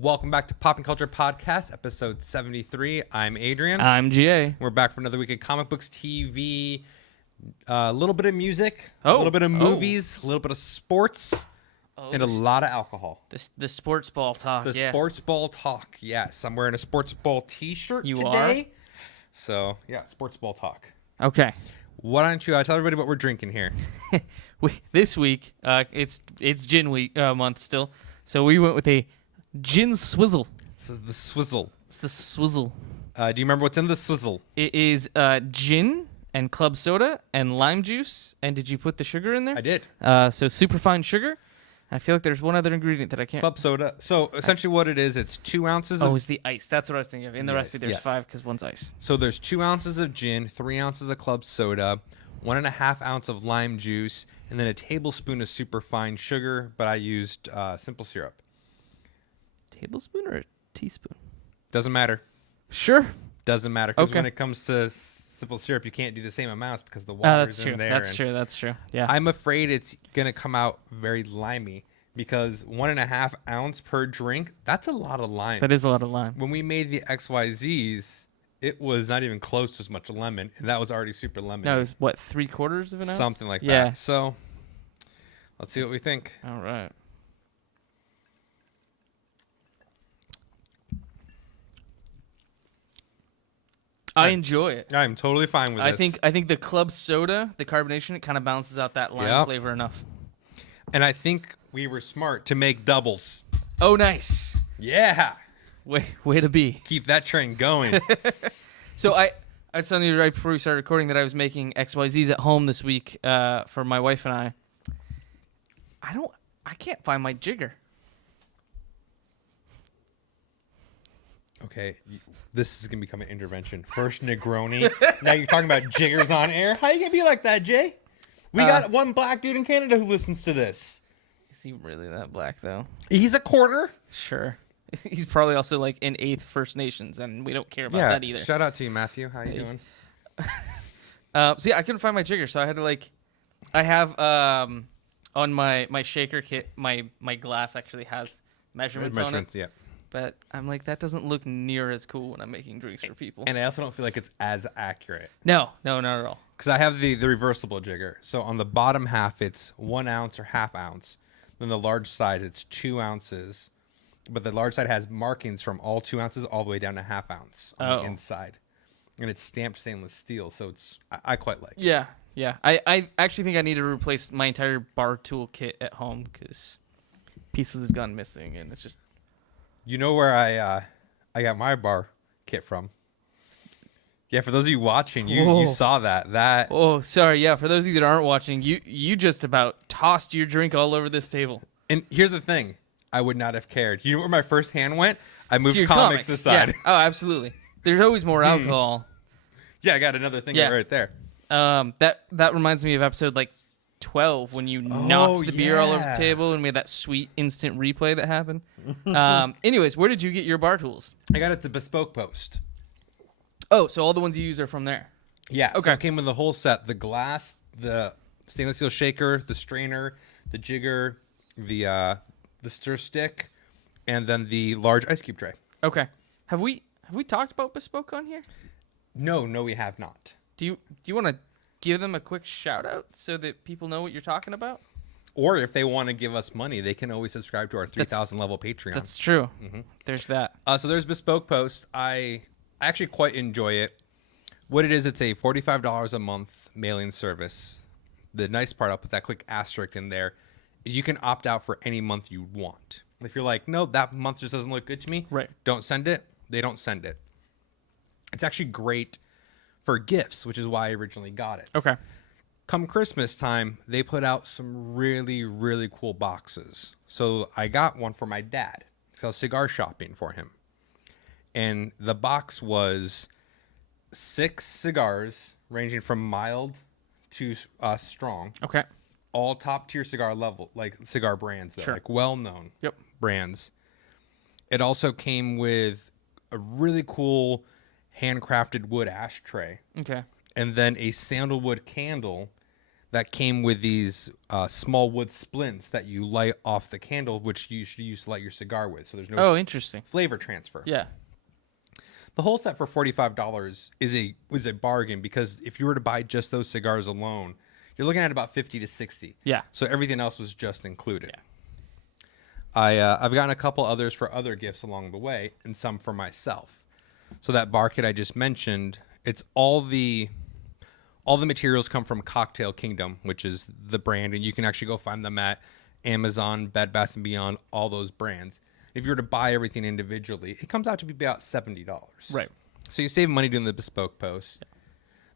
Welcome back to Popping Culture Podcast, episode 73. I'm Adrian. I'm GA. We're back for another week of comic books, TV, a little bit of music, a Oh. little bit of movies, a little bit of sports, and a lot of alcohol. The sports ball talk. The sports ball talk. Yes, I'm wearing a sports ball t-shirt today. So, yeah, sports ball talk. Okay. Why don't you tell everybody what we're drinking here? This week, it's gin week month still, so we went with a gin swizzle. So the Swizzle. It's the swizzle. Do you remember what's in the Swizzle? It is gin and club soda and lime juice. And did you put the sugar in there? I did. So superfine sugar. I feel like there's one other ingredient that I can't. Club soda. So essentially what it is, it's 2 ounces Oh, of... it's the ice. That's what I was thinking of. In the recipe, there's 5 because one's ice. So there's 2 ounces of gin, 3 ounces of club soda, 1.5 ounce of lime juice, and then a tablespoon of superfine sugar, but I used simple syrup. Tablespoon or a teaspoon? Doesn't matter. Sure. Doesn't matter. Because Okay. when it comes to simple syrup, you can't do the same amounts because the water's in there. That's true. Yeah. I'm afraid it's going to come out very limey because 1.5 ounce per drink, that's a lot of lime. That is a lot of lime. When we made the XYZs, it was not even close to as much lemon, and that was already super lemon. No, it was what, 3/4 of an ounce? Something like Yeah. that. So let's see what we think. All right. I enjoy it. I'm totally fine with this. I think the club soda, the carbonation, it kind of balances out that lime flavor enough. And I think we were smart to make doubles. Oh, nice. Yeah. Way to be. Keep that train going. So I was telling you right before we started recording that I was making XYZs at home this week for my wife and I. I can't find my jigger. Okay. This is going to become an intervention. First Negroni. Now you're talking about jiggers on air. How you going to be like that, Jay? We got one black dude in Canada who listens to this. Is he really that black, though? He's a quarter. Sure. He's probably also like in 8th First Nations, and we don't care about that either. Shout out to you, Matthew. How you doing? So yeah, I couldn't find my jigger, so I had to I have on my shaker kit, my glass actually has measurements on it. Yeah. But I'm like, that doesn't look near as cool when I'm making drinks for people. And I also don't feel like it's as accurate. No, not at all. Because I have the reversible jigger. So on the bottom half, it's 1 ounce or ½ ounce. Then the large side, it's 2 ounces. But the large side has markings from all 2 ounces all the way down to ½ ounce on the inside. And it's stamped stainless steel. So I quite like it. Yeah. I actually think I need to replace my entire bar tool kit at home because pieces have gone missing, and it's just... You know where I got my bar kit from? Yeah, for those of you watching, you saw that. Oh, sorry. Yeah, for those of you that aren't watching, you just about tossed your drink all over this table. And here's the thing. I would not have cared. You know where my first hand went? I moved To your comics aside. Yeah. Oh, absolutely. There's always more alcohol. Yeah, I got another thing right there. That reminds me of episode 12 when you knocked the beer all over the table and we had that sweet instant replay that happened. Anyways, where did you get your bar tools? I got it at the Bespoke Post. Oh, so all the ones you use are from there. Yeah. Okay. So it came with the whole set: the glass, the stainless steel shaker, the strainer, the jigger, the stir stick, and then the large ice cube tray. Okay. Have we talked about Bespoke on here? No, we have not. Do you want to give them a quick shout out so that people know what you're talking about? Or if they want to give us money, they can always subscribe to our 3,000 level Patreon. That's true. Mm-hmm. There's that. So there's Bespoke Post. I actually quite enjoy it. What it is, it's a $45 a month mailing service. The nice part, I'll put that quick asterisk in there, is you can opt out for any month you want. If you're like, no, that month just doesn't look good to me, right? Don't send it. They don't send it. It's actually great for gifts, which is why I originally got it. Okay. Come Christmas time, they put out some really, really cool boxes. So I got one for my dad because I was cigar shopping for him. And the box was 6 cigars ranging from mild to strong. Okay. All top tier cigar level, like cigar brands, though, like well-known brands. It also came with a really cool handcrafted wood ashtray. Okay. And then a sandalwood candle that came with these small wood splints that you light off the candle, which you should use to light your cigar with. So there's no interesting flavor transfer. Yeah. The whole set for $45 is a bargain, because if you were to buy just those cigars alone, you're looking at about 50 to 60. Yeah. So everything else was just included. Yeah. I've gotten a couple others for other gifts along the way, and some for myself. So that bar kit I just mentioned, it's all the materials come from Cocktail Kingdom, which is the brand, and you can actually go find them at Amazon, Bed Bath & Beyond, all those brands. If you were to buy everything individually, it comes out to be about $70. Right. So you save money doing the bespoke post. Yeah.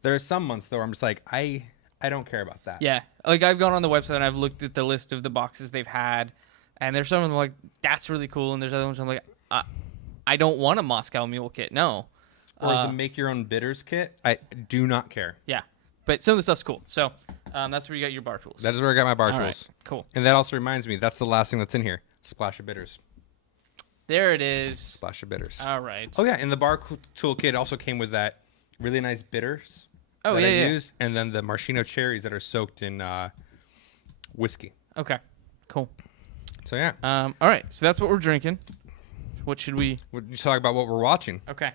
There are some months, though, where I'm just like, I don't care about that. Yeah. Like, I've gone on the website and I've looked at the list of the boxes they've had, and there's some of them like, that's really cool, and there's other ones I'm like, I don't want a Moscow Mule kit. No. Or the make your own bitters kit. I do not care. Yeah. But some of the stuff's cool. So that's where you got your bar tools. That is where I got my bar All tools. right, cool. And that also reminds me, that's the last thing that's in here. Splash of bitters. There it is. Splash of bitters. All right. Oh, yeah. And the bar tool kit also came with that really nice bitters that I used, and then the maraschino cherries that are soaked in whiskey. Okay. Cool. So, yeah. All right. So that's what we're drinking. What should we... You talk about what we're watching. Okay.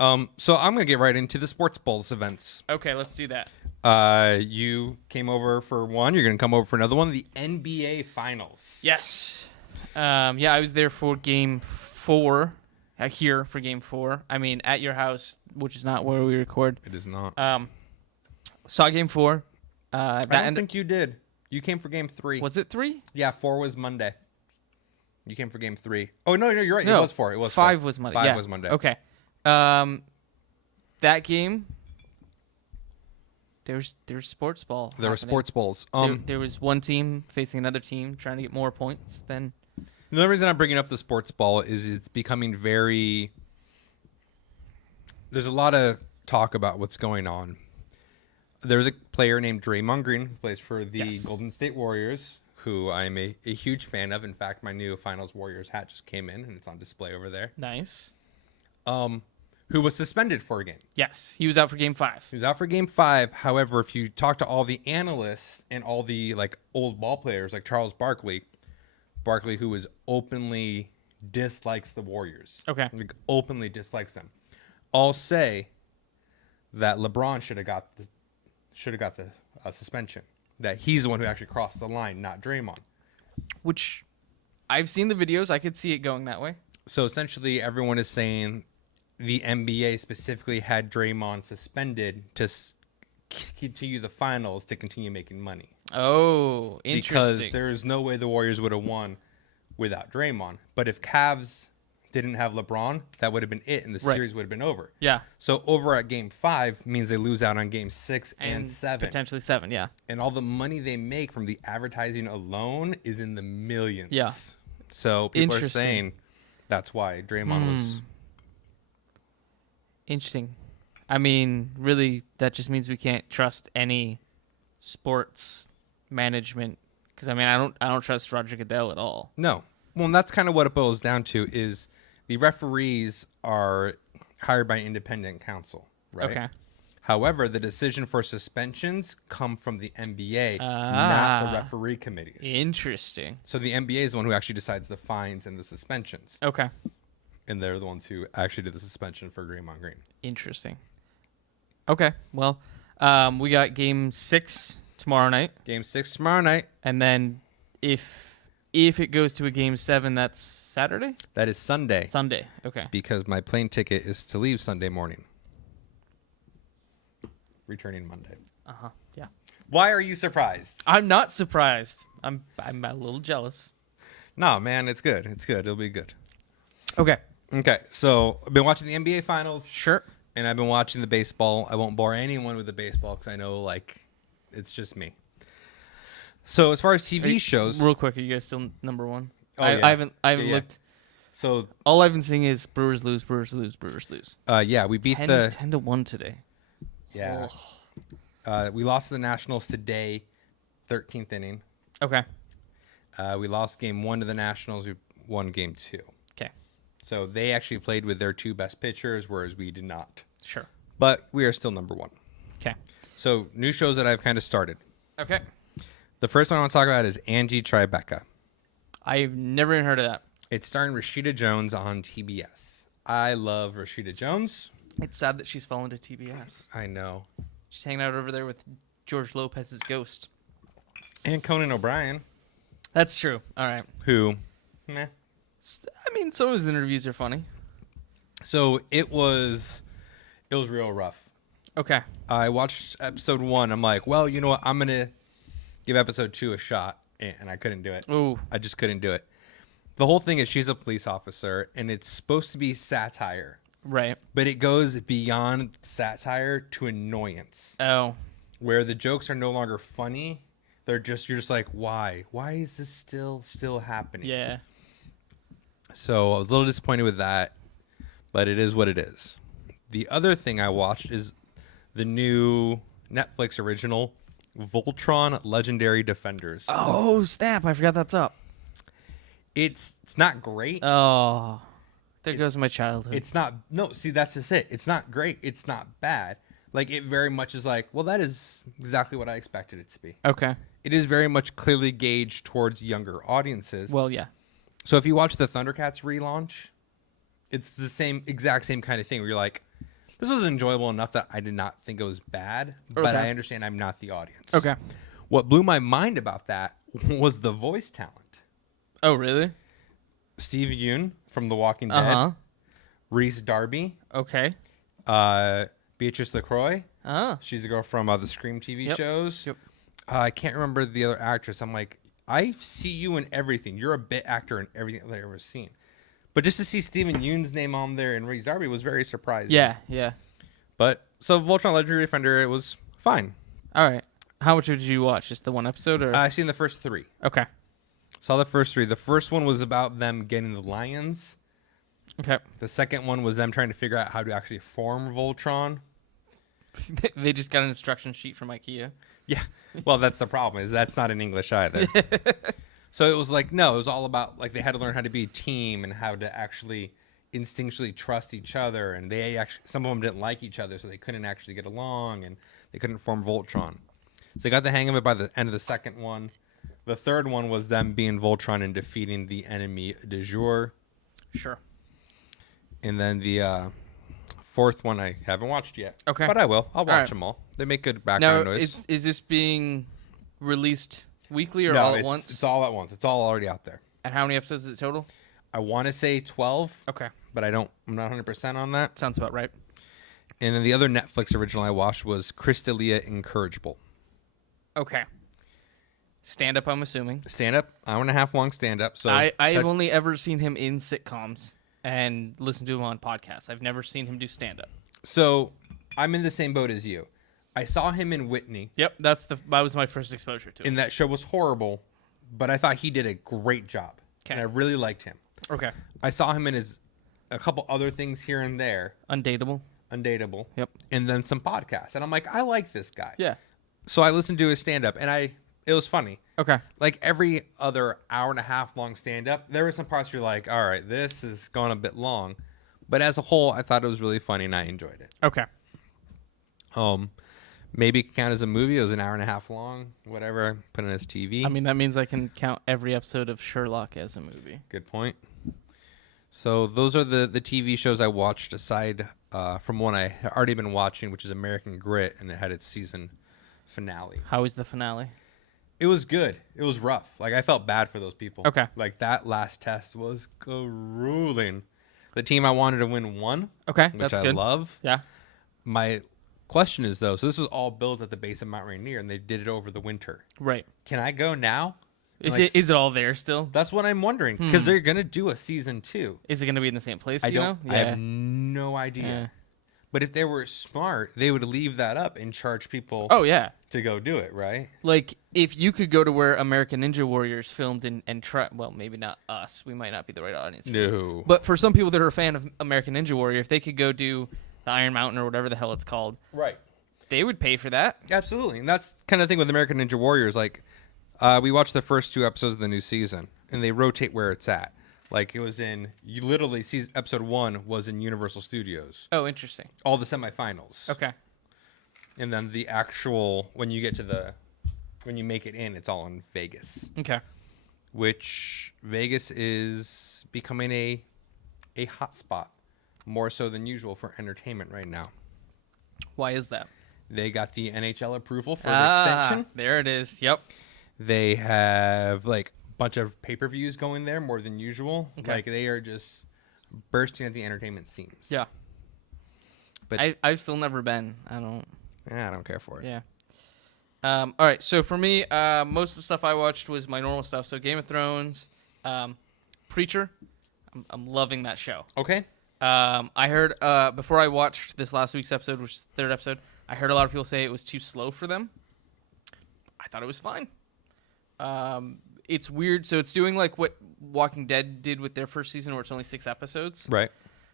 So I'm going to get right into the Sports Balls events. Okay, let's do that. You came over for one. You're going to come over for another one. The NBA Finals. Yes. Yeah, I was there for Game 4. Here for Game 4. I mean, at your house, which is not where we record. It is not. Saw Game 4. I don't think you did. You came for Game 3. Was it 3? Yeah, 4 was Monday. You came for Game 3. Oh, no, you're right. No, It was 4. It was 5 4. was Monday. 5 was Monday. Okay. That game, there's sports ball. There were happening. Sports Balls. There was one team facing another team trying to get more points than... The only reason I'm bringing up the Sports Ball is it's becoming very... There's a lot of talk about what's going on. There's a player named Draymond Green who plays for the Golden State Warriors, who I'm a huge fan of. In fact, my new Finals Warriors hat just came in, and it's on display over there. Nice. Who was suspended for a game. Yes, he was out for Game 5. He was out for Game 5. However, if you talk to all the analysts and all the old ball players like Charles Barkley, who is openly dislikes the Warriors. Okay. Openly dislikes them. All say that LeBron should have got the suspension. That he's the one who actually crossed the line, not Draymond. Which, I've seen the videos. I could see it going that way. So essentially, everyone is saying the NBA specifically had Draymond suspended to continue the finals to continue making money. Oh, interesting. Because there's no way the Warriors would have won without Draymond. But if Cavs didn't have LeBron, that would have been it, and the series would have been over. Yeah. So over at Game 5 means they lose out on Game 6 and 7. Potentially 7, yeah. And all the money they make from the advertising alone is in the millions. Yeah. So people are saying that's why Draymond was... Interesting. I mean, really, that just means we can't trust any sports management. Because, I mean, I don't trust Roger Goodell at all. No. Well, and that's kind of what it boils down to is the referees are hired by independent counsel, right? Okay. However, the decision for suspensions come from the NBA, not the referee committees. Interesting. So the NBA is the one who actually decides the fines and the suspensions. Okay. And they're the ones who actually did the suspension for Draymond Green. Interesting. Okay. Well, we got Game 6 tomorrow night. Game 6 tomorrow night. And then if it goes to a Game 7, that's Saturday? That is Sunday. Sunday. Okay. Because my plane ticket is to leave Sunday morning. Returning Monday. Uh-huh. Yeah. Why are you surprised? I'm not surprised. I'm a little jealous. No, man, it's good. It's good. It'll be good. Okay. Okay, so I've been watching the NBA Finals. Sure. And I've been watching the baseball. I won't bore anyone with the baseball because I know, it's just me. So as far as TV shows... Real quick, are you guys still number one? Oh, I haven't looked. So all I've been seeing is Brewers lose, Brewers lose, Brewers lose. Yeah, we beat 10-1 today. Yeah. We lost to the Nationals today, 13th inning. Okay. We lost Game 1 to the Nationals. We won Game 2. Okay. So they actually played with their two best pitchers, whereas we did not. Sure. But we are still number one. Okay. So new shows that I've kind of started. Okay. The first one I want to talk about is Angie Tribeca. I've never even heard of that. It's starring Rashida Jones on TBS. I love Rashida Jones. It's sad that she's fallen to TBS. I know. She's hanging out over there with George Lopez's ghost. And Conan O'Brien. That's true. All right. Who, meh. I mean, some of his interviews are funny. So it was real rough. Okay. I watched episode 1. I'm like, well, you know what? I'm going to give episode 2 a shot. And I couldn't do it. Ooh. I just couldn't do it. The whole thing is she's a police officer, and it's supposed to be satire. Right. But it goes beyond satire to annoyance. Oh. Where the jokes are no longer funny. You're just like, why? Why is this still happening? Yeah. So I was a little disappointed with that, but it is what it is. The other thing I watched is the new Netflix original, Voltron Legendary Defenders. Oh, snap. I forgot that's up. It's not great. Oh. There goes my childhood. It's not. No, see, that's just it. It's not great. It's not bad. Like, it very much is like, well, that is exactly what I expected it to be. Okay. It is very much clearly gauged towards younger audiences. Well, yeah. So if you watch the Thundercats relaunch, it's the exact same kind of thing where you're like, this was enjoyable enough that I did not think it was bad, but Okay. I understand I'm not the audience. Okay. What blew my mind about that was the voice talent. Oh, really? Steve Yeun from The Walking Dead, Uh-huh. Rhys Darby, Okay. Beatrice LaCroix. Ah. She's the girl from the Scream TV Yep. shows. Yep. I can't remember the other actress. I'm like, I see you in everything. You're a bit actor in everything that I've ever seen. But just to see Stephen Yeun's name on there and Rhys Darby was very surprising. Yeah, yeah. But so Voltron Legendary Defender, it was fine. All right. How much did you watch? Just the one episode, or? I seen the first 3. Okay. Saw the first 3. The first one was about them getting the lions. Okay. The second one was them trying to figure out how to actually form Voltron. They just got an instruction sheet from IKEA. Yeah. Well, that's the problem, is that's not in English either. So it was like, no, it was all about, like, they had to learn how to be a team and how to actually instinctually trust each other. And they actually, some of them didn't like each other, so they couldn't actually get along, and they couldn't form Voltron. So they got the hang of it by the end of the second one. The third one was them being Voltron and defeating the enemy du jour. Sure. And then the fourth one I haven't watched yet. Okay. But I will. I'll watch right. them all. They make good background Now, noise. is this being released weekly or No, all at it's, once? it's all at once. It's all already out there. And how many episodes is it total? I want to say 12, Okay. but I'm not 100% on that. Sounds about right. And then the other Netflix original I watched was Crystalia Incorrigible. Okay. Stand up, I'm assuming. Stand up, hour and a half long stand up. So I have only ever seen him in sitcoms and listened to him on podcasts. I've never seen him do stand up. So I'm in the same boat as you. I saw him in Whitney, Yep, that was my first exposure to it. and that show was horrible, but I thought he did a great job, and I really liked him. Okay. I saw him in a couple other things here and there, Undateable. Undateable, Yep. and then some podcasts, and I'm like, I like this guy. Yeah. So I listened to his stand up, and it was funny. Okay. Like every other hour and a half long stand up, there were some parts where you're like, all right, this is going a bit long, but as a whole, I thought it was really funny and I enjoyed it. Okay. Maybe it can count as a movie. It was an hour and a half long, whatever. Put it as TV. I mean, that means I can count every episode of Sherlock as a movie. Good point. So those are the TV shows I watched aside from one I had already been watching, which is American Grit, and it had its season finale. How is the finale? It was good. It was rough. Like, I felt bad for those people. Okay. Like, that last test was grueling. The team I wanted to win won. Okay, which that's I good. love. Yeah. My question is, though, so this was all built at the base of Mount Rainier, and they did it over the winter. Right. Can I go now? Is Like, it all there still? That's what I'm wondering, because they're going to do a season 2. Is it going to be in the same place? I do you don't. know? I have no idea. Yeah. But if they were smart, they would leave that up and charge people Oh yeah. to go do it, right? Like if you could go to where American Ninja Warriors filmed and try, well, maybe not us. We might not be the right audience. For this. No. But for some people that are a fan of American Ninja Warrior, if they could go do the Iron Mountain or whatever the hell it's called, Right. they would pay for that. Absolutely. And that's kind of the thing with American Ninja Warriors. Like, we watched the first 2 episodes of the new season, and they rotate where it's at. Like, it was episode 1 was in Universal Studios. Oh, interesting. All the semifinals. Okay. And then the actual, when you get to when you make it in, it's all in Vegas. Okay. Which Vegas is becoming a hot spot, more so than usual for entertainment right now. Why is that? They got the NHL approval for the extension. There it is. Yep. They have like a bunch of pay-per-views going there more than usual. Okay. Like they are just bursting at the entertainment seams. Yeah. But I've still never been. I don't care for it. Yeah. All right. So for me, most of the stuff I watched was my normal stuff. So Game of Thrones, Preacher. I'm loving that show. Okay. I heard before I watched this last week's episode, which is the third episode, I heard a lot of people say it was too slow for them. I thought it was fine. It's weird. So it's doing like what Walking Dead did with their first season, where it's only 6 episodes. Right.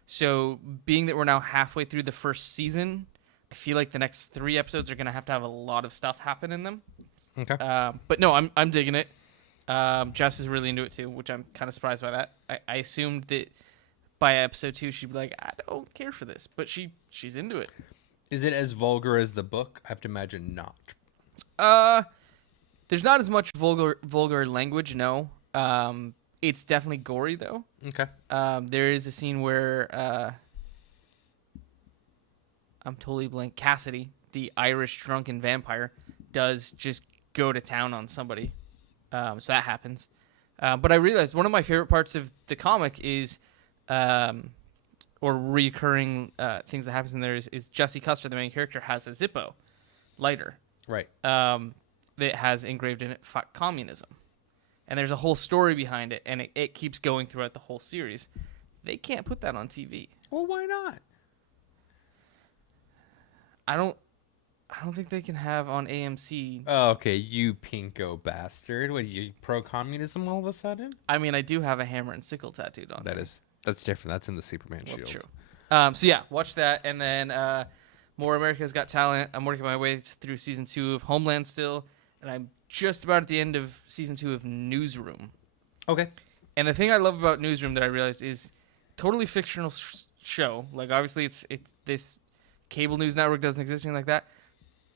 So being that we're now halfway through the first season, I feel like the next 3 episodes are going to have a lot of stuff happen in them. Okay. But no, I'm digging it. Jess is really into it too, which I'm kind of surprised by that. I assumed that by episode 2 she'd be like, I don't care for this, but she's into it. Is it as vulgar as the book? I have to imagine not. There's not as much vulgar language, no. It's definitely gory though. Okay. There is a scene where I'm totally blank. Cassidy, the Irish drunken vampire, does just go to town on somebody. So that happens. But I realized one of my favorite parts of the comic is, or recurring things that happens in there is Jesse Custer, the main character, has a Zippo lighter. Right. That has engraved in it "fuck communism," and there's a whole story behind it, and it keeps going throughout the whole series. They can't put that on TV. Well, why not? I don't think they can have on AMC. Oh, okay, you pinko bastard. What are you, pro-communism all of a sudden? I mean, I do have a hammer and sickle tattooed on. That's different. That's in the Superman shield. True. So yeah, watch that, and then more America's Got Talent. I'm working my way through season 2 of Homeland still, and I'm just about at the end of season 2 of Newsroom. Okay. And the thing I love about Newsroom that I realized is totally fictional show. Like obviously it's this cable news network doesn't exist, anything like that.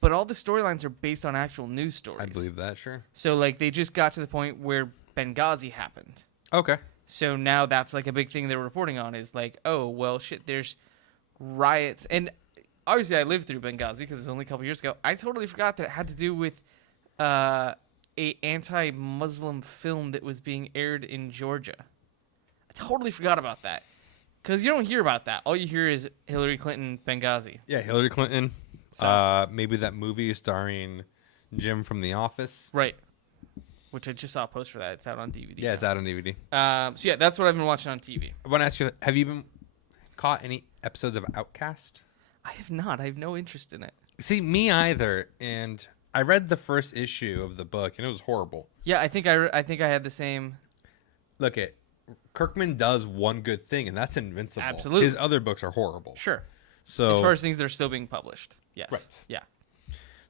But all the storylines are based on actual news stories. I believe that, sure. So like they just got to the point where Benghazi happened. Okay. So now that's like a big thing they're reporting on is like, oh, well, shit, there's riots. And obviously I lived through Benghazi because it was only a couple years ago. I totally forgot that it had to do with a anti-Muslim film that was being aired in Georgia. I totally forgot about that because you don't hear about that. All you hear is Hillary Clinton, Benghazi. Yeah, Hillary Clinton. So, maybe that movie starring Jim from The Office. Right. Which I just saw a post for that. It's out on DVD. Yeah, it's out on DVD. So yeah, that's what I've been watching on TV. I want to ask you, have you been caught any episodes of Outcast? I have not. I have no interest in it. See, me either. And I read the first issue of the book, and it was horrible. Yeah, I think I had the same. Look, Kirkman does one good thing, and that's Invincible. Absolutely. His other books are horrible. Sure. So as far as things that are still being published, yes. Right. Yeah.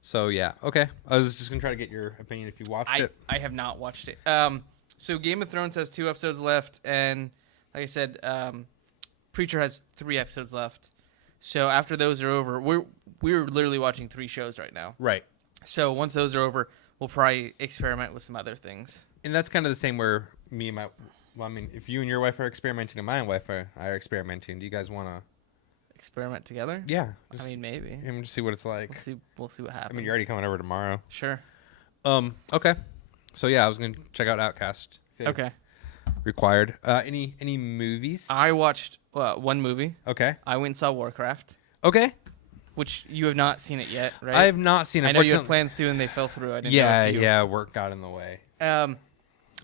So yeah, okay. I was just gonna try to get your opinion if you watched it. I have not watched it. So Game of Thrones has 2 episodes left, and like I said, Preacher has 3 episodes left. So after those are over, we're literally watching 3 shows right now. Right. So once those are over, we'll probably experiment with some other things. And that's kind of the same where me and if you and your wife are experimenting and my wife are experimenting, do you guys want to experiment together? Yeah. I mean, maybe. And just see what it's like. We'll see what happens. I mean, you're already coming over tomorrow. Sure. Okay. So yeah, I was gonna check out Outcast. Okay. Required. Any movies? I watched 1 movie. Okay. I went and saw Warcraft. Okay. Which you have not seen it yet, right? I have not seen it. I know you had plans to, and they fell through. I didn't know if you... Yeah. Work got in the way.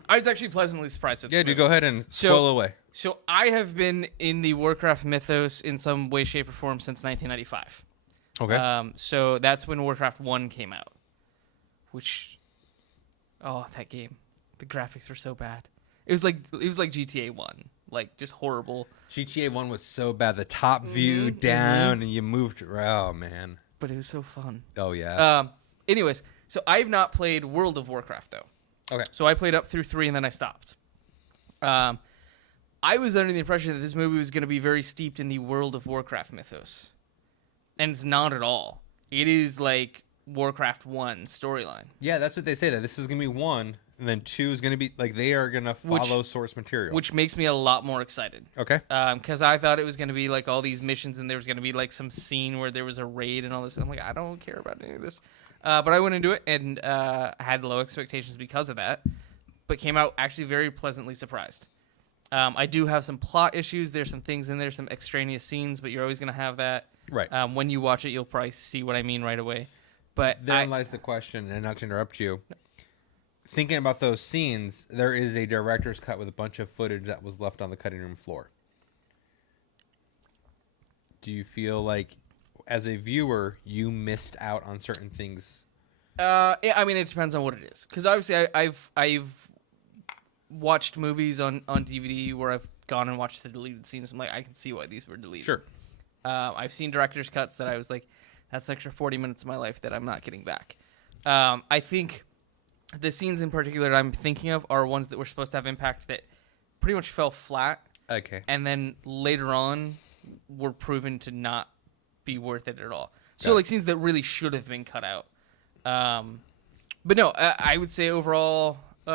I was actually pleasantly surprised with this movie. Dude, go ahead and spoil away. So I have been in the Warcraft mythos in some way, shape, or form since 1995. Okay. So that's when Warcraft 1 came out. Which, that game. The graphics were so bad. It was like GTA 1. Like, just horrible. GTA 1 was so bad. The top view down, and you moved. Oh, man. But it was so fun. Oh, yeah. Anyways, so I've not played World of Warcraft, though. Okay. So I played up through 3, and then I stopped. I was under the impression that this movie was going to be very steeped in the World of Warcraft mythos. And it's not at all. It is, like, Warcraft 1 storyline. Yeah, that's what they say. That this is gonna be 1, and then 2 is gonna be like they are gonna follow source material, Which makes me a lot more excited. Okay. Because I thought it was going to be like all these missions and there was going to be like some scene where there was a raid and all this. And I'm like, I don't care about any of this. But I went into it and had low expectations because of that, but came out actually very pleasantly surprised. I do have some plot issues. There's some things in there, some extraneous scenes, but you're always going to have that. Right. When you watch it, you'll probably see what I mean right away. But therein lies the question, and not to interrupt you. Thinking about those scenes, there is a director's cut with a bunch of footage that was left on the cutting room floor. Do you feel like, as a viewer, you missed out on certain things? I mean, it depends on what it is. Because obviously, I've watched movies on DVD where I've gone and watched the deleted scenes. I'm like, I can see why these were deleted. Sure. I've seen director's cuts that I was like, that's an extra 40 minutes of my life that I'm not getting back. I think the scenes in particular that I'm thinking of are ones that were supposed to have impact that pretty much fell flat. Okay. And then later on were proven to not be worth it at all. So like scenes that really should have been cut out. But no, I would say overall 9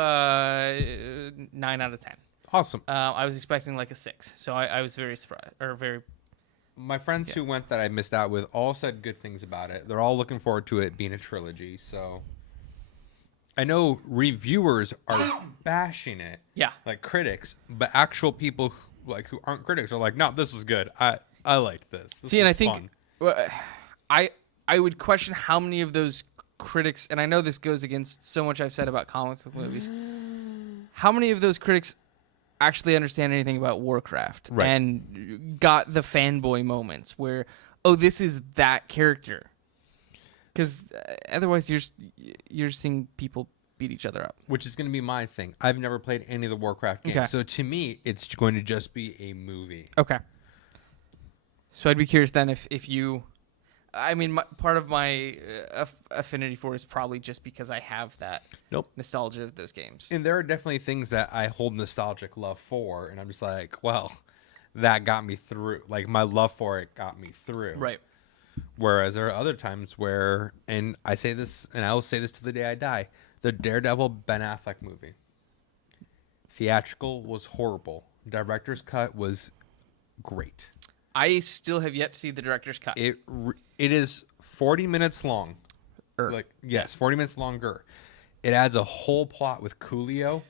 out of 10. Awesome. I was expecting like a 6. So I was very surprised or very. My friends who went that I missed out with all said good things about it. They're all looking forward to it being a trilogy. So I know reviewers are bashing it. Yeah. Like critics, but actual people who aren't critics are like, no, this was good. I liked this. See, and I fun. think I would question how many of those critics, and I know this goes against so much I've said about comic book movies, how many of those critics actually understand anything about Warcraft and got the fanboy moments where, oh, this is that character. Because otherwise you're seeing people beat each other up. Which is going to be my thing. I've never played any of the Warcraft games. Okay. So to me, it's going to just be a movie. Okay. So I'd be curious then if you... I mean, part of my affinity for it is probably just because I have that nostalgia of those games. And there are definitely things that I hold nostalgic love for, and I'm just like, well, that got me through. Like, my love for it got me through. Right. Whereas there are other times where, and I say this, and I will say this to the day I die, the Daredevil Ben Affleck movie. Theatrical was horrible. Director's cut was great. I still have yet to see the director's cut. It is 40 minutes long. Like, yes, 40 minutes longer. It adds a whole plot with Coolio.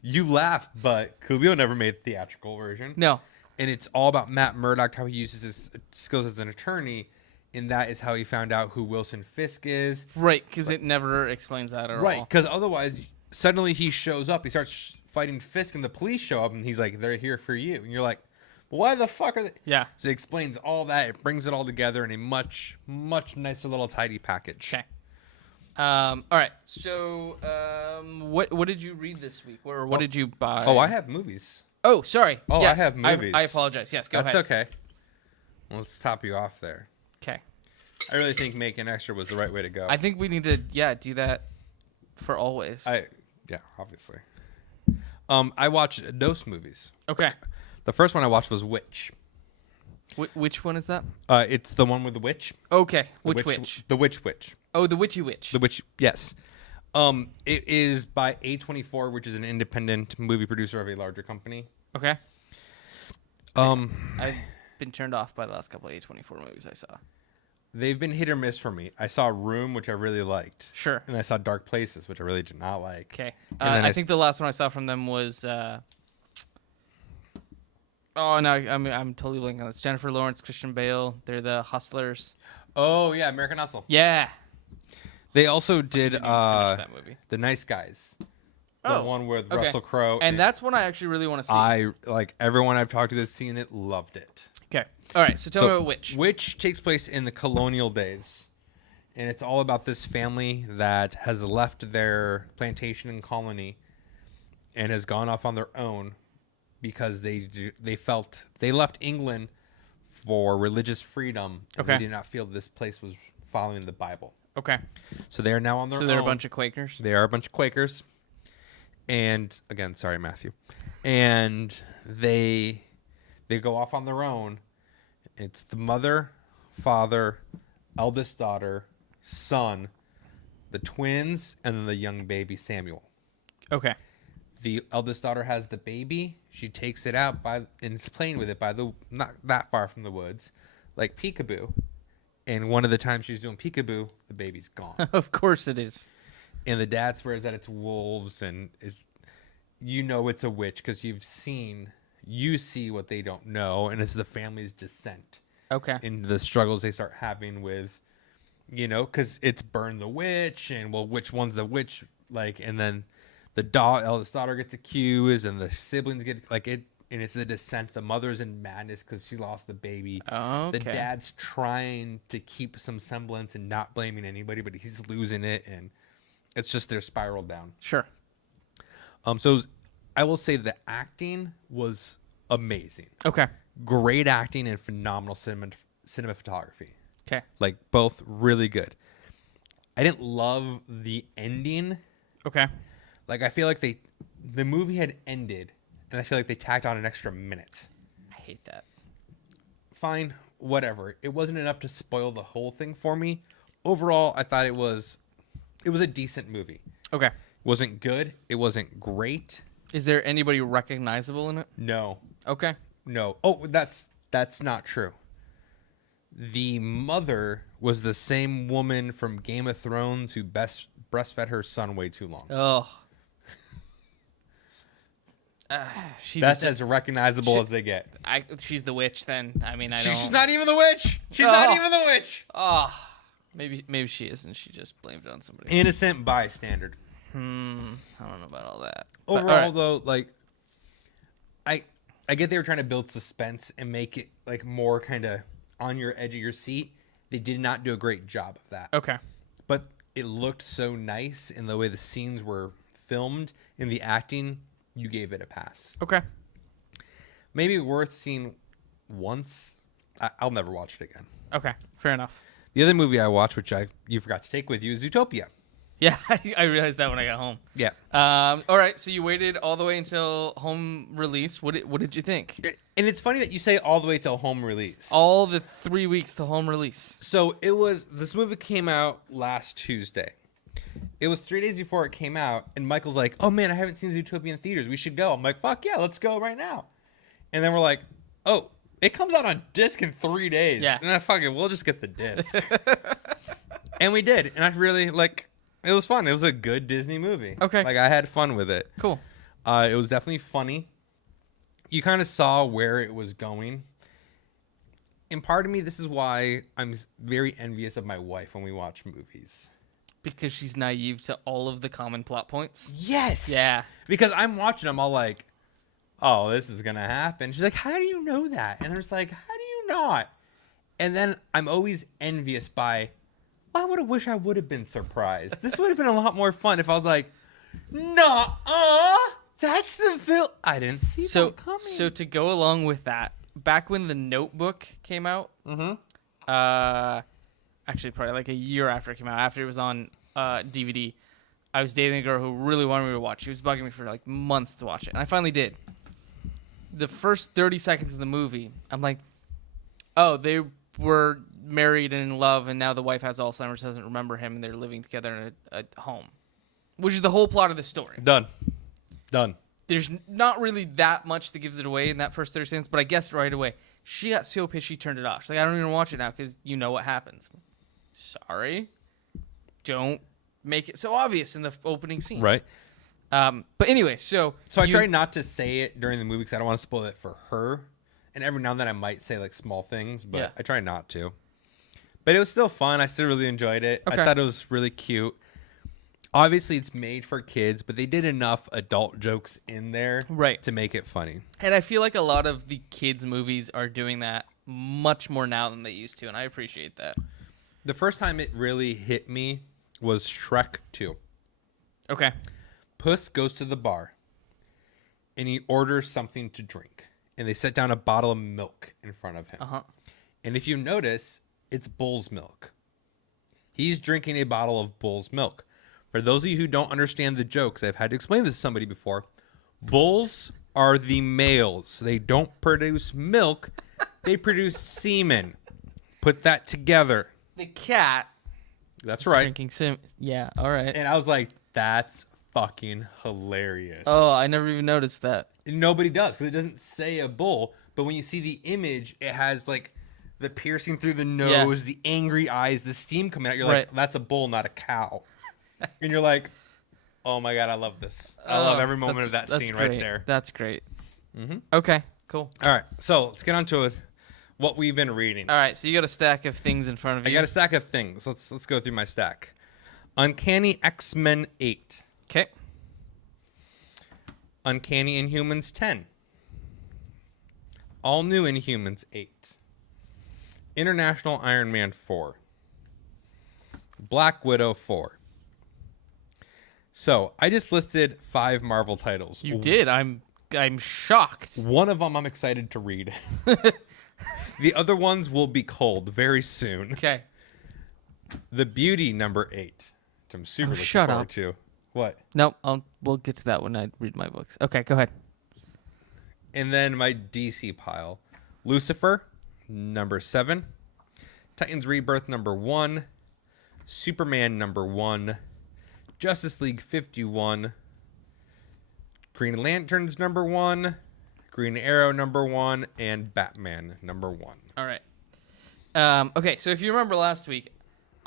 You laugh, but Coolio never made the theatrical version. No. And it's all about Matt Murdock, how he uses his skills as an attorney, and that is how he found out who Wilson Fisk is. Right, because it never explains that at all. Right, because otherwise, suddenly he shows up, he starts fighting Fisk, and the police show up, and he's like, they're here for you. And you're like, why the fuck are they? Yeah. So it explains all that. It brings it all together in a much, much nicer little tidy package. Okay. All right. So, what did you read this week, or what did you buy? Oh, I have movies. Oh, sorry. Oh, yes, I have movies. I apologize. Yes, go ahead. That's okay. Well, let's top you off there. Okay. I really think making extra was the right way to go. I think we need to, do that for always. Yeah, obviously. I watched Dose movies. Okay. The first one I watched was Witch. Which one is that? It's the one with the witch. Okay. Which witch? The Witch. Oh, the Witchy Witch. The Witch, yes. It is by A24, which is an independent movie producer of a larger company. Okay. I've been turned off by the last couple of A24 movies I saw. They've been hit or miss for me. I saw Room, which I really liked. Sure. And I saw Dark Places, which I really did not like. Okay. I think the last one I saw from them was... Oh, no, I'm totally blanking on this. Jennifer Lawrence, Christian Bale. They're the Hustlers. Oh, yeah, American Hustle. Yeah. They also did that movie. The Nice Guys. The one with Russell Crowe. And that's one I actually really want to see. Everyone I've talked to that's seen it loved it. Okay. All right, so tell me about Witch. Witch takes place in the colonial days. And it's all about this family that has left their plantation and colony and has gone off on their own because they felt they left England for religious freedom. And they did not feel this place was following the Bible. Okay. So they are now on their own. So they're a bunch of Quakers? They are a bunch of Quakers. And again, sorry, Matthew. And they go off on their own. It's the mother, father, eldest daughter, son, the twins, and then the young baby Samuel. Okay. The eldest daughter has the baby. She takes it out and it's playing with it by the not that far from the woods, like peekaboo. And one of the times she's doing peekaboo, the baby's gone. Of course it is. And the dad swears that it's wolves and it's a witch because you see what they don't know, and it's the family's descent. Okay. And the struggles they start having with, because it's burn the witch, and well, which one's the witch? And then the eldest daughter gets accused, and the siblings get and it's the descent. The mother's in madness because she lost the baby. Okay. The dad's trying to keep some semblance and not blaming anybody, but he's losing it, and it's just their spiral down. Sure. So I will say the acting was amazing. Okay. Great acting and phenomenal cinematography. Okay. Both really good. I didn't love the ending. Okay. I feel like the movie had ended, and I feel like they tacked on an extra minute. I hate that. Fine, whatever. It wasn't enough to spoil the whole thing for me. Overall, I thought it was a decent movie. Okay. It wasn't good. It wasn't great. Is there anybody recognizable in it? No. Okay. No. Oh, that's not true. The mother was the same woman from Game of Thrones who breastfed her son way too long. Oh. That's as recognizable as they get. She's the witch then. I mean, She's not even the witch. She's not even the witch. Oh. Maybe she is, and she just blamed it on somebody. Innocent bystander. I don't know about all that. Overall, though, I get they were trying to build suspense and make it more kind of on your edge of your seat. They did not do a great job of that. Okay. But it looked so nice in the way the scenes were filmed, in the acting. You gave it a pass. Okay. Maybe worth seeing once. I'll never watch it again. Okay. Fair enough. The other movie I watched, which you forgot to take with you, is Zootopia. Yeah, I realized that when I got home. Yeah. All right, so you waited all the way until home release. What did you think? And it's funny that you say all the way till home release. All the 3 weeks to home release. So this movie came out last Tuesday. It was 3 days before it came out, and Michael's like, "Oh man, I haven't seen Zootopia in theaters. We should go." I'm like, "Fuck yeah, let's go right now." And then we're like, "Oh, it comes out on disc in 3 days." Yeah. And we'll just get the disc. And we did, and I really it was fun. It was a good Disney movie. Okay. I had fun with it. Cool. It was definitely funny. You kind of saw where it was going. And part of me, this is why I'm very envious of my wife when we watch movies. Because she's naive to all of the common plot points. Yes. Yeah. Because I'm watching them all like, oh, this is going to happen. She's like, how do you know that? And I'm just like, how do you not? And then I'm always envious by, I would have wished I would have been surprised. This would have been a lot more fun if I was like, that's the film. I didn't see that coming. So to go along with that, back when The Notebook came out, actually probably a year after it came out, after it was on DVD, I was dating a girl who really wanted me to watch. She was bugging me for months to watch it, and I finally did. The first 30 seconds of the movie, I'm like, oh, they were married and in love, and now the wife has Alzheimer's, doesn't remember him, and they're living together in a home, which is the whole plot of the story. Done. There's not really that much that gives it away in that first 30 seconds, but I guessed right away. She got so pissed she turned it off. She's like, I don't even watch it now because you know what happens. Sorry. Don't make it so obvious in the opening scene. Right. But anyway, so I try not to say it during the movie because I don't want to spoil it for her. And every now and then I might say small things, but I try not to. But it was still fun. I still really enjoyed it. Okay. I thought it was really cute. Obviously, it's made for kids, but they did enough adult jokes in there to make it funny. And I feel like a lot of the kids' movies are doing that much more now than they used to, and I appreciate that. The first time it really hit me was Shrek 2. Okay. Puss goes to the bar, and he orders something to drink. And they set down a bottle of milk in front of him. And if you notice, it's bull's milk. He's drinking a bottle of bull's milk. For those of you who don't understand the jokes, I've had to explain this to somebody before. Bulls are the males. They don't produce milk. They produce semen. Put that together. the cat. That's is right. Drinking sim. Yeah. All right. And I was like, that's fucking hilarious. Oh, I never even noticed that. Nobody does because it doesn't say a bull. But when you see the image, it has like the piercing through the nose, the angry eyes, the steam coming out. You're like, that's a bull, not a cow. And you're like, oh my God, I love this. I love every moment of that scene right there. That's great. Okay, cool. All right, so let's get on to what we've been reading. All right, so you got a stack of things in front of you. I got a stack of things. Let's go through my stack. Uncanny X-Men 8. Okay. Uncanny Inhumans 10. All New Inhumans 8. International Iron Man 4. Black Widow 4. So I just listed 5 Marvel titles. You did. I'm shocked. One of them I'm excited to read. The other ones will be cold very soon. Okay. The Beauty number 8, which I'm super looking shut forward up. to. What? No, we'll get to that when I read my books. Okay, go ahead. And then my DC pile. Lucifer, number 7. Titans Rebirth, number 1. Superman, number 1. Justice League 51. Green Lanterns, number 1. Green Arrow, number 1. And Batman, number 1. All right. Okay, so if you remember last week,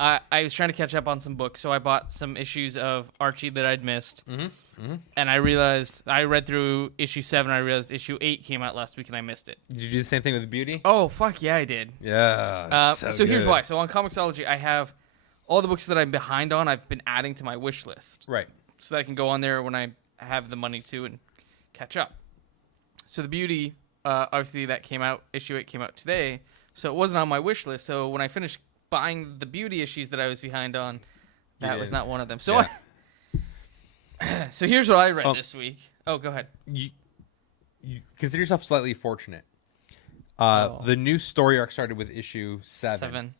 I was trying to catch up on some books, so I bought some issues of Archie that I'd missed. And I realized, I read through issue 7, I realized issue 8 came out last week and I missed it. Did you do the same thing with Beauty? Oh, fuck yeah, I did. Yeah. So here's why. So on Comixology, I have all the books that I'm behind on, I've been adding to my wish list. Right. So that I can go on there when I have the money to and catch up. So the Beauty, obviously that came out, issue 8 came out today, so it wasn't on my wish list. So when I finished buying the Beauty issues that I was behind on, that was not one of them. So so here's what I read this week. Oh, go ahead. You consider yourself slightly fortunate. The new story arc started with issue 7.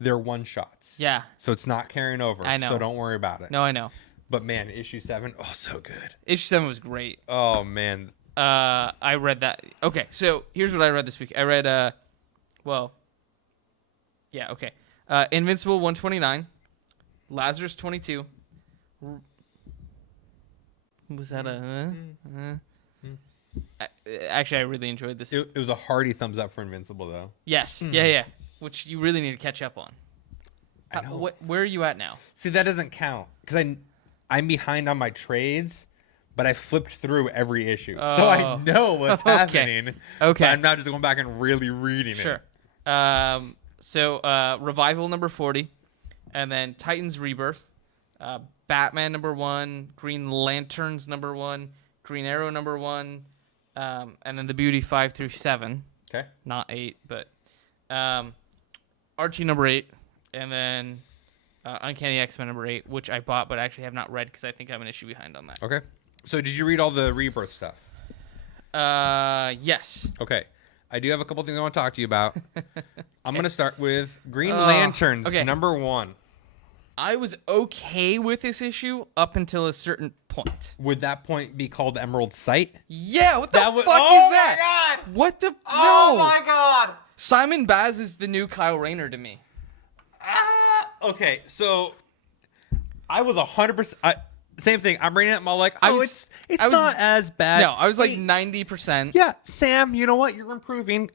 They're one-shots. Yeah. So it's not carrying over. I know. So don't worry about it. No, I know. But man, issue 7, oh, so good. Issue 7 was great. Oh, man. I read that. Okay, so here's what I read this week. I read, Invincible 129, Lazarus 22. Was that Actually, I really enjoyed this. It was a hearty thumbs up for Invincible, though. Yes, yeah. Which you really need to catch up on. I know. Where are you at now? See, that doesn't count because I'm behind on my trades, but I flipped through every issue, so I know what's happening. Okay, but I'm not just going back and really reading it. Sure. So Revival number 40, and then Titans Rebirth, Batman number 1, Green Lanterns number 1, Green Arrow number 1, and then the Beauty 5 through 7. Okay. Not 8, but Archie number 8, and then Uncanny X-Men number 8, which I bought but actually have not read because I think I'm an issue behind on that. Okay. So did you read all the Rebirth stuff? Yes. Okay. I do have a couple things I want to talk to you about. I'm going to start with Green Lanterns, number 1. I was okay with this issue up until a certain point. Would that point be called Emerald Sight? Yeah, what the fuck is that? Oh, my God! What the... Oh, no! my God! Simon Baz is the new Kyle Rayner to me. Okay, so I was 100%... Same thing. I'm reading it. I'm all like, it's not as bad. No, I was like 90%. Yeah, Sam, you know what? You're improving.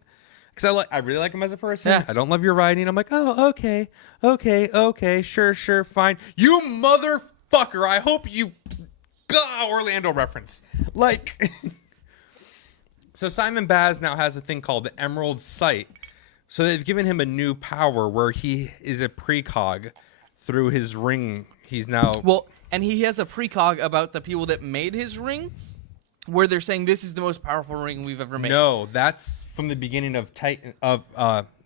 Because I really like him as a person. Yeah. I don't love your writing. I'm like, oh, okay, sure, fine. You motherfucker! I hope you got Orlando reference. Like, so Simon Baz now has a thing called the Emerald Sight. So they've given him a new power where he is a precog through his ring. He's now and he has a precog about the people that made his ring, where they're saying this is the most powerful ring we've ever made. No, that's from the beginning of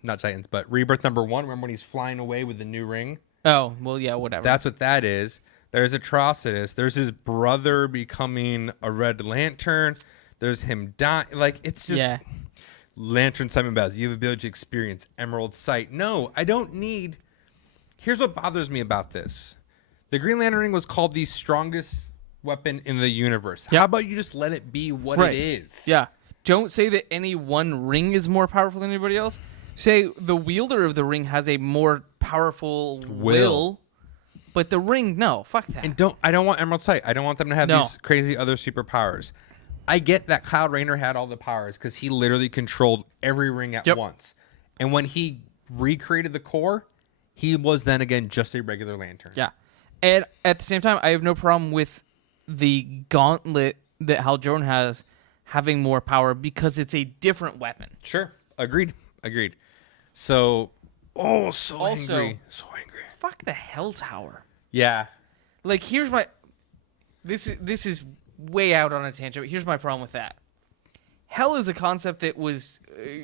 not Titans, but Rebirth number 1. Remember when he's flying away with the new ring? Oh, well, yeah, whatever. That's what that is. There's Atrocitus. There's his brother becoming a Red Lantern. There's him dying. Like, it's just Lantern Simon Baz. You have the ability to experience Emerald Sight. No, I don't need. Here's what bothers me about this. The Green Lantern ring was called the strongest weapon in the universe. How about you just let it be what it is? Yeah. Don't say that any one ring is more powerful than anybody else. Say the wielder of the ring has a more powerful Will. but the ring, no, fuck that. And I don't want Emerald Sight. I don't want them to have No. these crazy other superpowers. I get that Cloud Rainer had all the powers because he literally controlled every ring at once. And when he recreated the core, he was then again just a regular lantern. Yeah. And at the same time, I have no problem with the gauntlet that Hal Jordan has having more power because it's a different weapon. Sure. Agreed. So, so angry. So angry. Fuck the Hell Tower. Yeah. Like, here's my... This is way out on a tangent, but here's my problem with that. Hell is a concept that was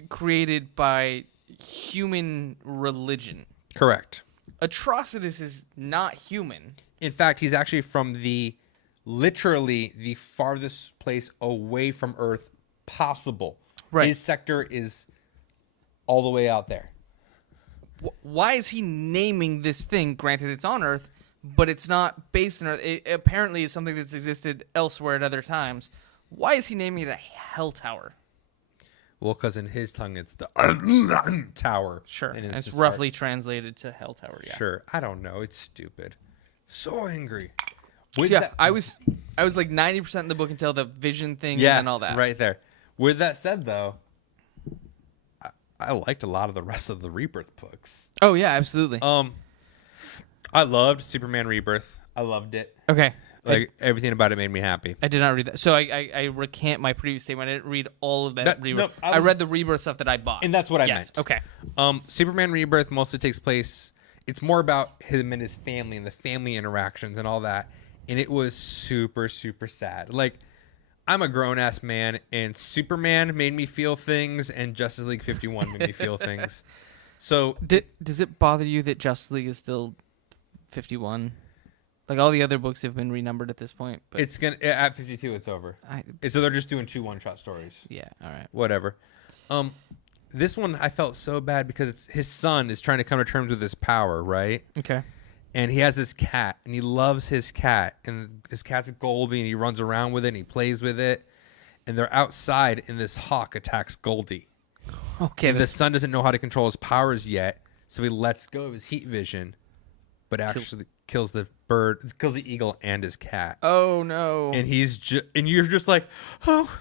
created by human religion. Correct. Atrocitus is not human. In fact, he's actually from literally the farthest place away from Earth possible. Right. His sector is all the way out there. Why is he naming this thing? Granted, it's on Earth, but it's not based on Earth. It apparently is something that's existed elsewhere at other times. Why is he naming it a Hell Tower? Well, because in his tongue, it's the tower. Sure. And it's just roughly translated to Hell Tower, yeah. Sure. I don't know. It's stupid. So angry. I was like 90% in the book until the vision thing and all that. Right there. With that said, though, I liked a lot of the rest of the Rebirth books. Oh, yeah, absolutely. I loved Superman Rebirth. I loved it. Okay. Like, everything about it made me happy. I did not read that. So I recant my previous statement. I didn't read all of that Rebirth. No, I read the Rebirth stuff that I bought. And that's what I meant. Okay. Superman Rebirth mostly takes place... It's more about him and his family and the family interactions and all that. And it was super, super sad. Like, I'm a grown-ass man, and Superman made me feel things, and Justice League 51 made me feel things. So... Does it bother you that Justice League is still 51? Like, all the other books have been renumbered at this point. But it's gonna at 52, it's over. So they're just doing 2 one-shot stories. Yeah, all right. Whatever. This one I felt so bad because his son is trying to come to terms with his power, right? Okay. And he has this cat, and he loves his cat, and his cat's Goldie, and he runs around with it, and he plays with it, and they're outside, and this hawk attacks Goldie. Okay. And the son doesn't know how to control his powers yet, so he lets go of his heat vision, but actually kills the bird, kills the eagle and his cat. Oh no! And and you're just like, oh.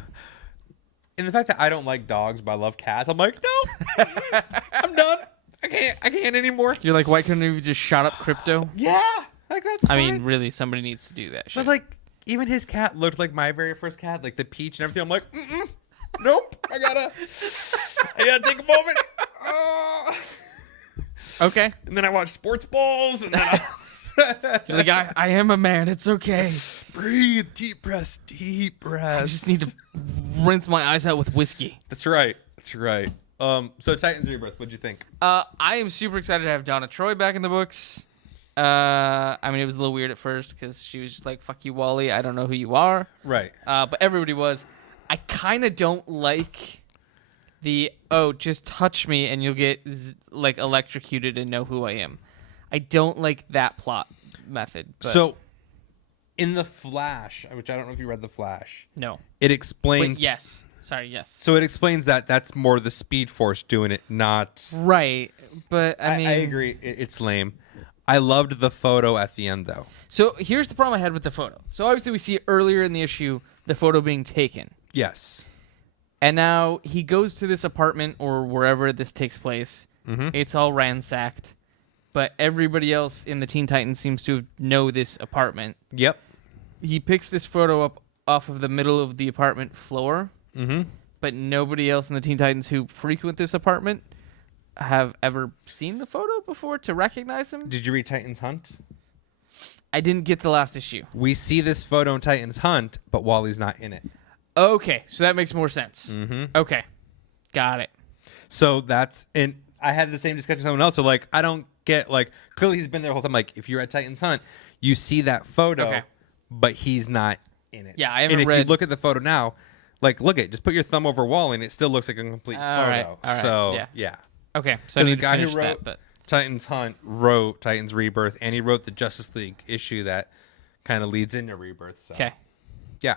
And the fact that I don't like dogs, but I love cats, I'm like, no, I'm done. I can't anymore. You're like, why couldn't you just shot up Crypto? Yeah, like that's fine. I mean, really, somebody needs to do that shit. But like, even his cat looked like my very first cat, like the peach and everything. I'm like, nope, I gotta take a moment. Okay. And then I watch sports balls, and then You're like, I am a man. It's okay. breathe, deep breaths. I just need to rinse my eyes out with whiskey. That's right. So Titans Rebirth, what'd you think? I am super excited to have Donna Troy back in the books. I mean, it was a little weird at first because she was just like, fuck you, Wally. I don't know who you are. Right. But everybody was. I kind of don't like just touch me and you'll get like electrocuted and know who I am. I don't like that plot method. But So, in The Flash, which I don't know if you read The Flash. no. It explains... Wait, yes. Sorry, yes. So it explains that that's more the Speed Force doing it, not... Right, but I mean... I agree. It's lame. I loved the photo at the end, though. So here's the problem I had with the photo. So obviously we see earlier in the issue the photo being taken. Yes. And now he goes to this apartment or wherever this takes place. Mm-hmm. It's all ransacked. But everybody else in the Teen Titans seems to know this apartment. Yep. He picks this photo up off of the middle of the apartment floor. Mm-hmm. But nobody else in the Teen Titans who frequent this apartment have ever seen the photo before to recognize him. Did you read Titans Hunt? I didn't get the last issue. We see this photo in Titans Hunt, but Wally's not in it. Okay, so that makes more sense. Mm-hmm. Okay, got it. So and I had the same discussion with someone else. So like, I don't get like, clearly he's been there the whole time. Like, if you're at Titans Hunt, you see that photo, but he's not in it. Yeah, I haven't read. And if you look at the photo now, like, look at just put your thumb over Wally, and it still looks like a complete photo. All right, So yeah. Okay, so I need the to guy finish who wrote that. But Titans Hunt wrote Titans Rebirth, and he wrote the Justice League issue that kind of leads into Rebirth. So okay, yeah.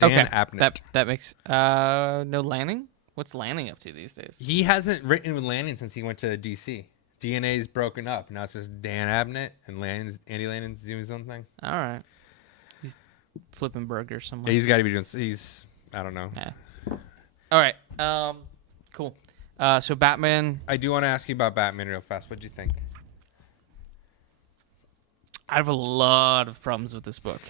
Dan okay, Abnett. that makes no Lanning. What's Lanning up to these days? He hasn't written with Lanning since he went to DC DNA is broken up. Now it's just Dan Abnett and Andy Landon's doing something. All right. He's flipping burgers somewhere. Yeah, he's got to be doing. He's I don't know. Yeah. All right. Cool. So Batman. I do want to ask you about Batman real fast. What'd you think? I have a lot of problems with this book.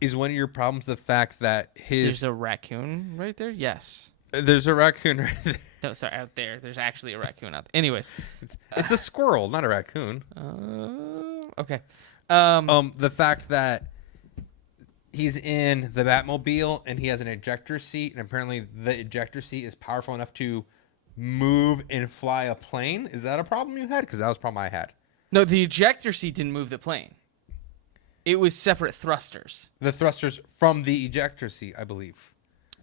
Is one of your problems the fact that There's a raccoon right there? Yes. There's a raccoon right there. No, sorry, out there. There's actually a raccoon out there. Anyways. It's a squirrel, not a raccoon. Okay. The fact that he's in the Batmobile and he has an ejector seat, and apparently the ejector seat is powerful enough to move and fly a plane. Is that a problem you had? Because that was a problem I had. No, the ejector seat didn't move the plane. It was separate thrusters. The thrusters from the ejector seat, I believe.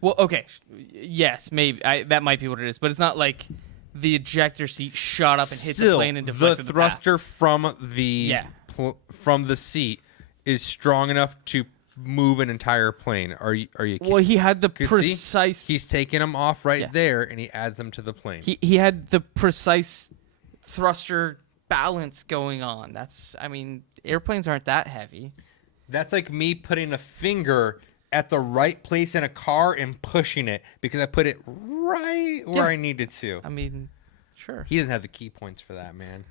Well, okay. Yes, maybe. That might be what it is. But it's not like the ejector seat shot up and hit the plane and deflected the thruster from the from the seat is strong enough to move an entire plane. Are you kidding? Well, he had the precise... See, he's taking them off there, and he adds them to the plane. He had the precise thruster balance going on. Airplanes aren't that heavy. That's like me putting a finger at the right place in a car and pushing it because I put it right where I needed to. I mean, sure. He doesn't have the key points for that, man.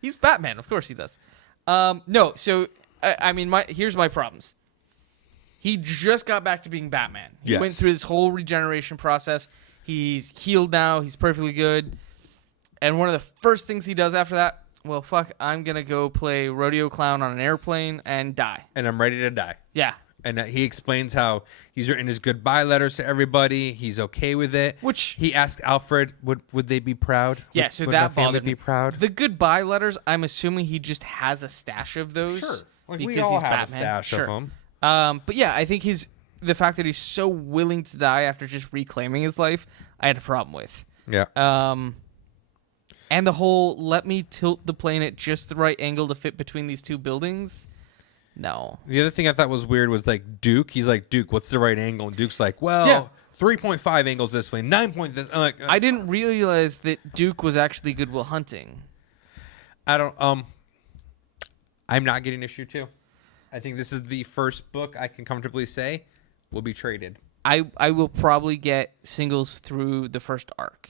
He's Batman. Of course he does. No, so, here's my problems. He just got back to being Batman. He went through this whole regeneration process. He's healed now. He's perfectly good. And one of the first things he does after that, well, fuck, I'm going to go play rodeo clown on an airplane and die. And I'm ready to die. Yeah. And he explains how he's written his goodbye letters to everybody. He's okay with it. Which he asked Alfred, would they be proud? Yeah, would that bothered me. Be proud? The goodbye letters, I'm assuming he just has a stash of those. Sure. Like because we all he's have Batman. a stash of them. But yeah, I think the fact that he's so willing to die after just reclaiming his life, I had a problem with. Yeah. And the whole let me tilt the plane at just the right angle to fit between these two buildings. No. The other thing I thought was weird was like Duke. He's like, Duke, what's the right angle? And Duke's like, well, 3.5 angles this way, 9 point this. I'm like, I didn't realize that Duke was actually Good Will Hunting. I'm not getting issue 2. I think this is the first book I can comfortably say will be traded. I will probably get singles through the first arc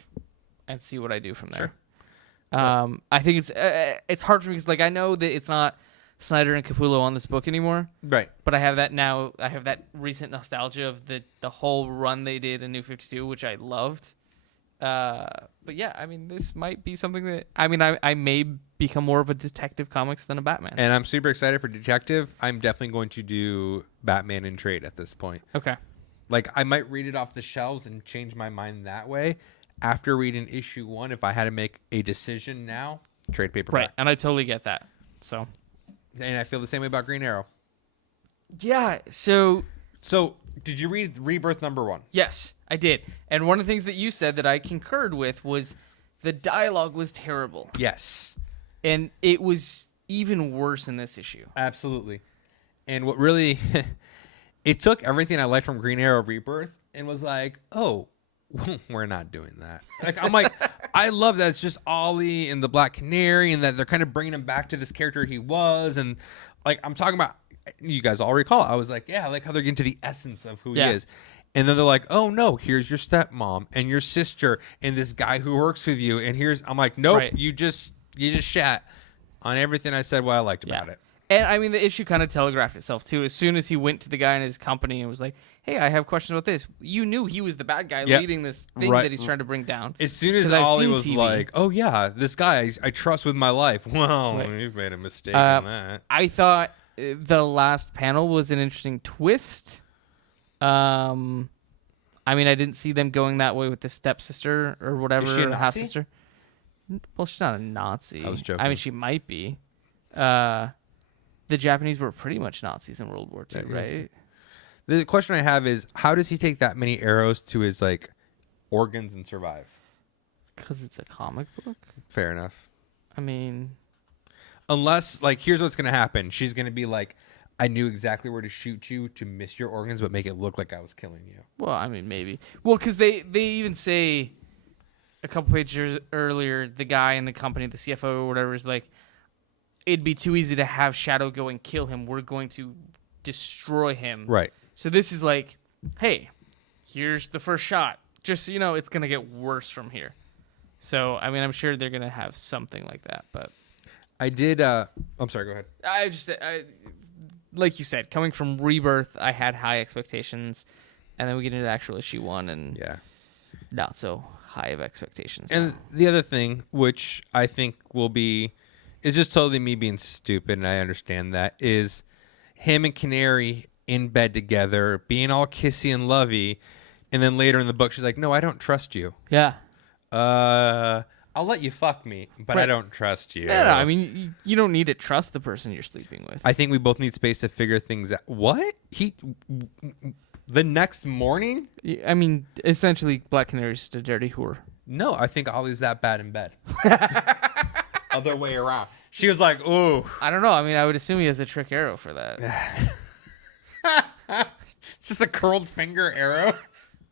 and see what I do from there. Sure. I think it's hard for me because I know that it's not Snyder and Capullo on this book anymore. Right. But I have that now. I have that recent nostalgia of the whole run they did in New 52, which I loved. But yeah, this might be something that I may become more of a Detective Comics than a Batman. And I'm super excited for Detective. I'm definitely going to do Batman in trade at this point. Okay. I might read it off the shelves and change my mind that way. After reading issue 1, if I had to make a decision now, trade paperback. Right, and I totally get that. So. And I feel the same way about Green Arrow. Yeah, so did you read Rebirth #1? Yes, I did. And one of the things that you said that I concurred with was the dialogue was terrible. Yes. And it was even worse in this issue. Absolutely. And what really... it took everything I liked from Green Arrow Rebirth and was like, oh, we're not doing that. I'm like, I love that it's just Ollie and the Black Canary and that they're kind of bringing him back to this character he was. And I'm talking about, you guys all recall, I was like, yeah, I like how they're getting to the essence of who he is. And then they're like, oh no, here's your stepmom and your sister and this guy who works with you. And I'm like, nope, right. you just shat on everything I said what I liked about it. And the issue kind of telegraphed itself too. As soon as he went to the guy in his company and was like, hey, I have questions about this. You knew he was the bad guy leading this thing that he's trying to bring down. As soon as Ollie was like, oh yeah, this guy I trust with my life. Well, you've made a mistake in that. I thought the last panel was an interesting twist. I didn't see them going that way with the stepsister or whatever. Is she a Nazi? Half sister. Well, she's not a Nazi. I was joking. She might be. The Japanese were pretty much Nazis in World War II, right? The question I have is, how does he take that many arrows to his organs and survive? Because it's a comic book. Fair enough. Unless, here's what's going to happen. She's going to be like, I knew exactly where to shoot you to miss your organs, but make it look like I was killing you. Well, maybe. Well, because they even say a couple pages earlier, the guy in the company, the CFO or whatever, is like, it'd be too easy to have Shadow go and kill him. We're going to destroy him. Right. So this is like, hey, here's the first shot. Just so you know, it's going to get worse from here. So, I mean, I'm sure they're going to have something like that. But I did. I'm sorry, go ahead. I like you said, coming from Rebirth, I had high expectations. And then we get into actual issue 1 and not so high of expectations. And now. the other thing, which I think is just totally me being stupid, and I understand that, is him and Canary in bed together, being all kissy and lovey, and then later in the book, she's like, "No, I don't trust you. Yeah. I'll let you fuck me, but I don't trust you." No, I mean, you don't need to trust the person you're sleeping with. I think we both need space to figure things out. What? The next morning? I mean, essentially, Black Canary's just a dirty whore. No, I think Ollie's that bad in bed. Other way around. She was like, "Ooh." I don't know. I mean, I would assume he has a trick arrow for that. It's just a curled finger arrow.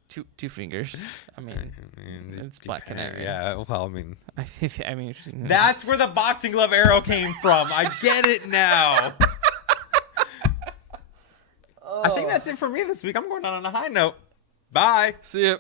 Two fingers. I mean, it's Black Canary. Yeah, well, I mean, that's where the boxing glove arrow came from. I get it now. I think that's it for me this week. I'm going out on a high note. Bye. See ya.